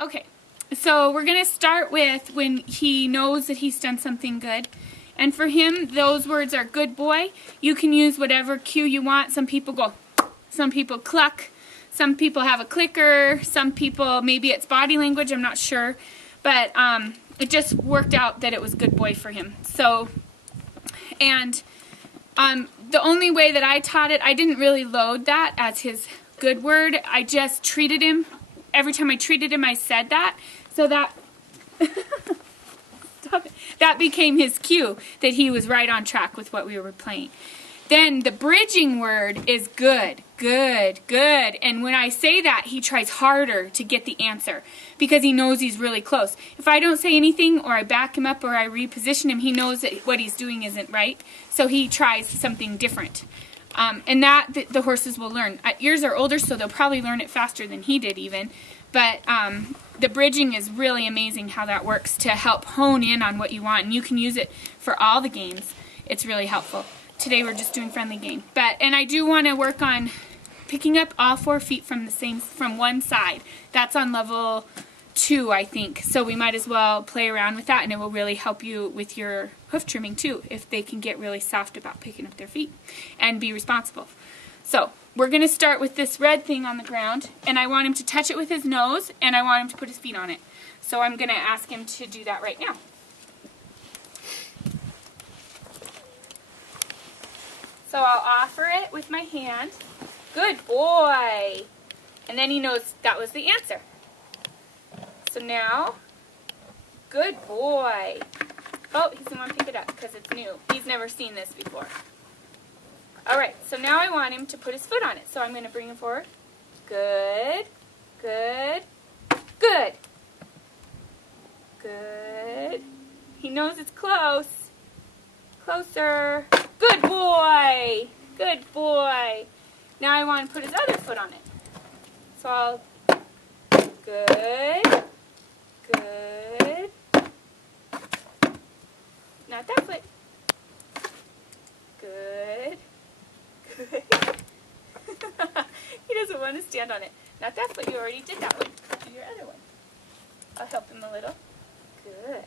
Okay, so we're going to start with when he knows that he's done something good. And for him, those words are good boy. You can use whatever cue you want. Some people go, some people cluck, some people have a clicker, some people, maybe it's body language, I'm not sure. But it just worked out that it was good boy for him. So, and the only way that I taught it, I didn't really load that as his good word. I just treated him. Every time I treated him, I said that. So that, stop it. That became his cue that he was right on track with what we were playing. Then the bridging word is good, good, good. And when I say that, he tries harder to get the answer because he knows he's really close. If I don't say anything or I back him up or I reposition him, he knows that what he's doing isn't right. So he tries something different. And that the horses will learn. Yours are older, so they'll probably learn it faster than he did even. But the bridging is really amazing how that works to help hone in on what you want. And you can use it for all the games. It's really helpful. Today we're just doing friendly game. And I do want to work on picking up all 4 feet from one side. That's on level 2, I think. So we might as well play around with that, and it will really help you with your hoof trimming too, if they can get really soft about picking up their feet and be responsible. So we're going to start with this red thing on the ground, and I want him to touch it with his nose, and I want him to put his feet on it. So I'm going to ask him to do that right now. So I'll offer it with my hand. Good boy. And then he knows that was the answer. So now, good boy. Oh, he's going to pick it up because it's new. He's never seen this before. All right, so now I want him to put his foot on it. So I'm going to bring him forward. Good, good, good. Good. He knows it's close. Closer. Good boy. Good boy. Now I want to put his other foot on it. So I'll, good, good. Not that foot. Good, good. He doesn't want to stand on it. Not that foot. You already did that one. Do your other one. I'll help him a little. Good.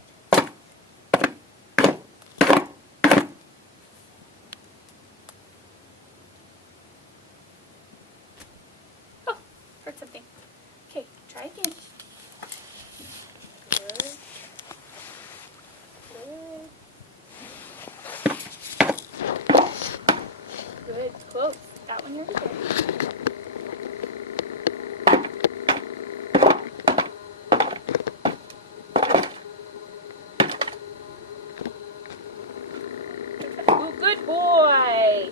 Hurt something. Okay, try again. Good. Good. Good. Close. That one you're good. Oh, good boy.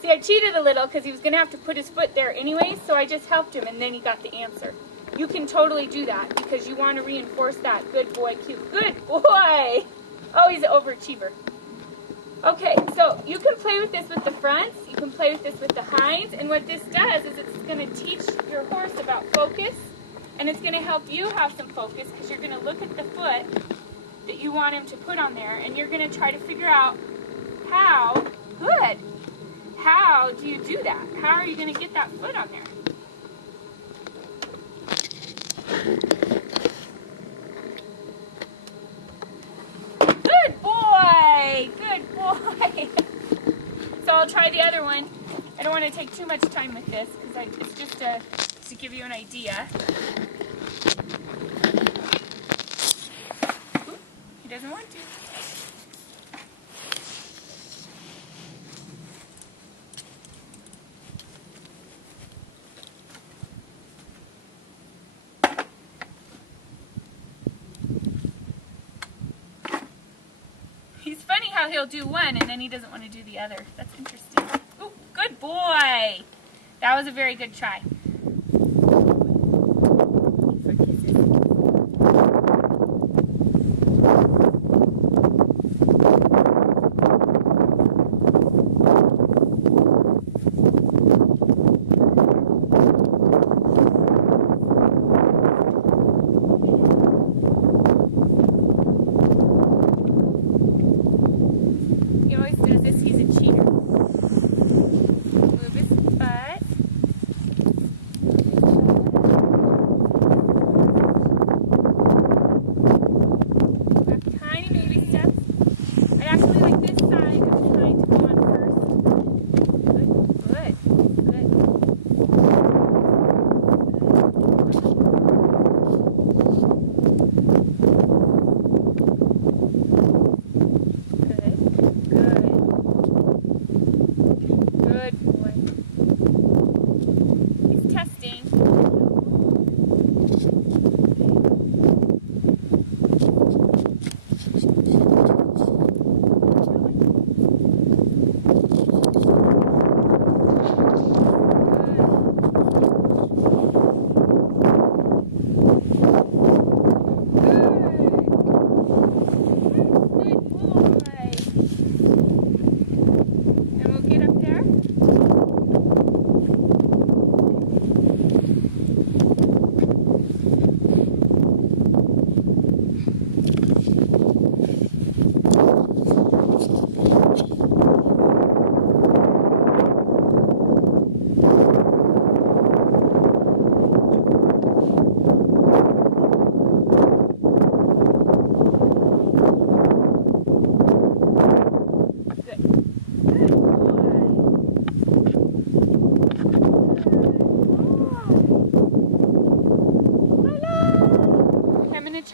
See, I cheated a little because he was going to have to put his foot there anyway, so I just helped him, and then he got the answer. You can totally do that because you want to reinforce that good boy cue. Good boy! Oh, he's an overachiever. Okay, so you can play with this with the fronts, you can play with this with the hinds, and what this does is it's going to teach your horse about focus, and it's going to help you have some focus because you're going to look at the foot that you want him to put on there, and you're going to try to figure out how do you do that? How are you going to get that foot on there? Good boy! Good boy! So I'll try the other one. I don't want to take too much time with this because it's just to give you an idea. Ooh, he doesn't want to. He's funny how he'll do one and then he doesn't want to do the other. That's interesting. Ooh, good boy. That was a very good try. He always does this. He's a cheater. Move his butt.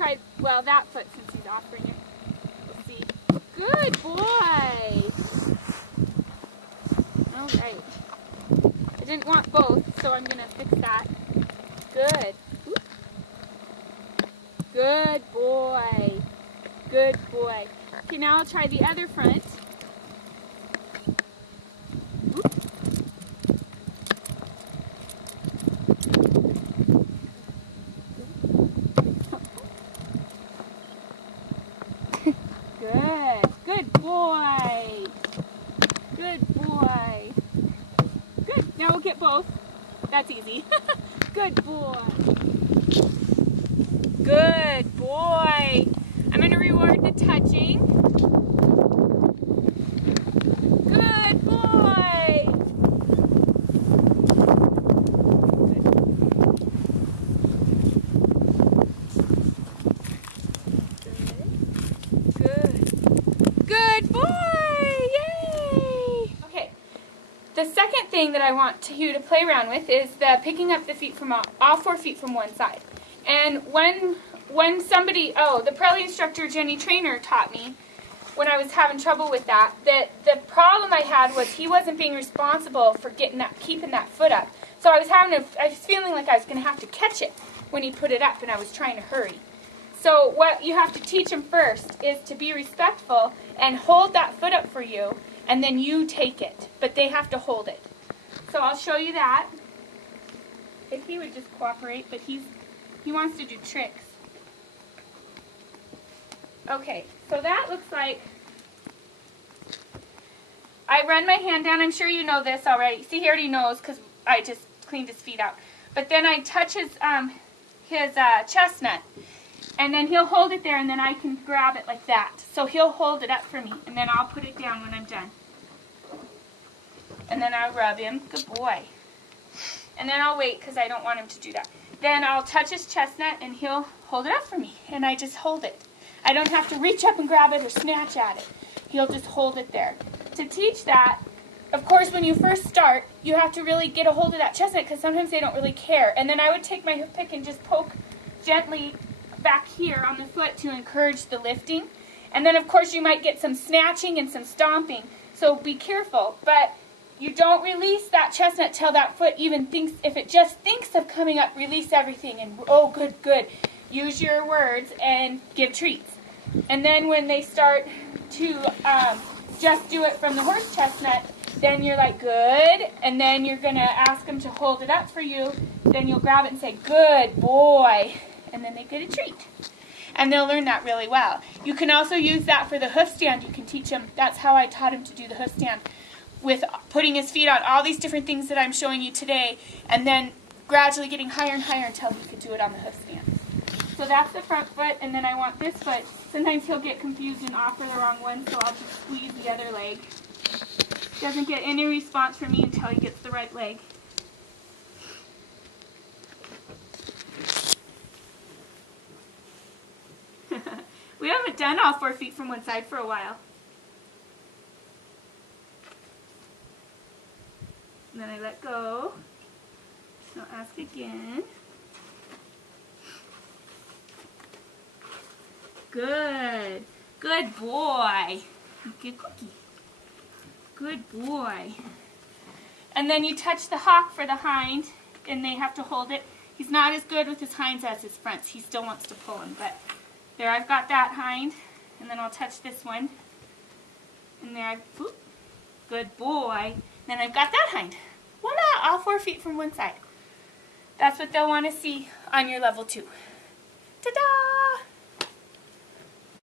try, well, that foot since he's offering it. Let's see. Good boy. All right. I didn't want both, so I'm going to fix that. Good. Oop. Good boy. Good boy. Okay, now I'll try the other front. Oop. Good. Good boy. Good boy. Good. Now we'll get both. That's easy. Good boy. Good boy. I'm going to reward the touching. Good boy. Good. Good boy. Yay. Okay. The second thing that I want you to play around with is the picking up the feet from all 4 feet from one side. And when somebody, the Pirelli instructor Jenny Trainer taught me when I was having trouble with that the problem I had was he wasn't being responsible for keeping that foot up. So I was feeling like I was going to have to catch it when he put it up, and I was trying to hurry. So what you have to teach him first is to be respectful and hold that foot up for you, and then you take it. But they have to hold it. So I'll show you that. If he would just cooperate, but he wants to do tricks. Okay, so that looks like I run my hand down. I'm sure you know this already. See, he already knows because I just cleaned his feet out. But then I touch his chestnut, and then he'll hold it there, and then I can grab it like that. So he'll hold it up for me, and then I'll put it down when I'm done. And then I'll rub him. Good boy. And then I'll wait because I don't want him to do that. Then I'll touch his chestnut, and he'll hold it up for me, and I just hold it. I don't have to reach up and grab it or snatch at it. He'll just hold it there. To teach that, of course, when you first start, you have to really get a hold of that chestnut because sometimes they don't really care. And then I would take my hip pick and just poke gently back here on the foot to encourage the lifting. And then, of course, you might get some snatching and some stomping. So be careful. But you don't release that chestnut till that foot even thinks, if it just thinks of coming up, release everything. And, oh, good, good. Use your words and give treats. And then when they start to just do it from the horse chestnut, then you're like, good. And then you're going to ask them to hold it up for you. Then you'll grab it and say, good boy. And then they get a treat. And they'll learn that really well. You can also use that for the hoof stand. You can teach him. That's how I taught him to do the hoof stand, with putting his feet on all these different things that I'm showing you today, and then gradually getting higher and higher until he could do it on the hoof stand. So that's the front foot, and then I want this foot. Sometimes he'll get confused and offer the wrong one, so I'll just squeeze the other leg. Doesn't get any response from me until he gets the right leg. We haven't done all 4 feet from one side for a while. And then I let go. I'll ask again. Good. Good boy. Good cookie. Good boy. And then you touch the hock for the hind, and they have to hold it. He's not as good with his hinds as his fronts. He still wants to pull him, but there, I've got that hind, and then I'll touch this one. And there, whoop, good boy. Then I've got that hind. Voila, all 4 feet from one side. That's what they'll want to see on your level 2. Ta-da!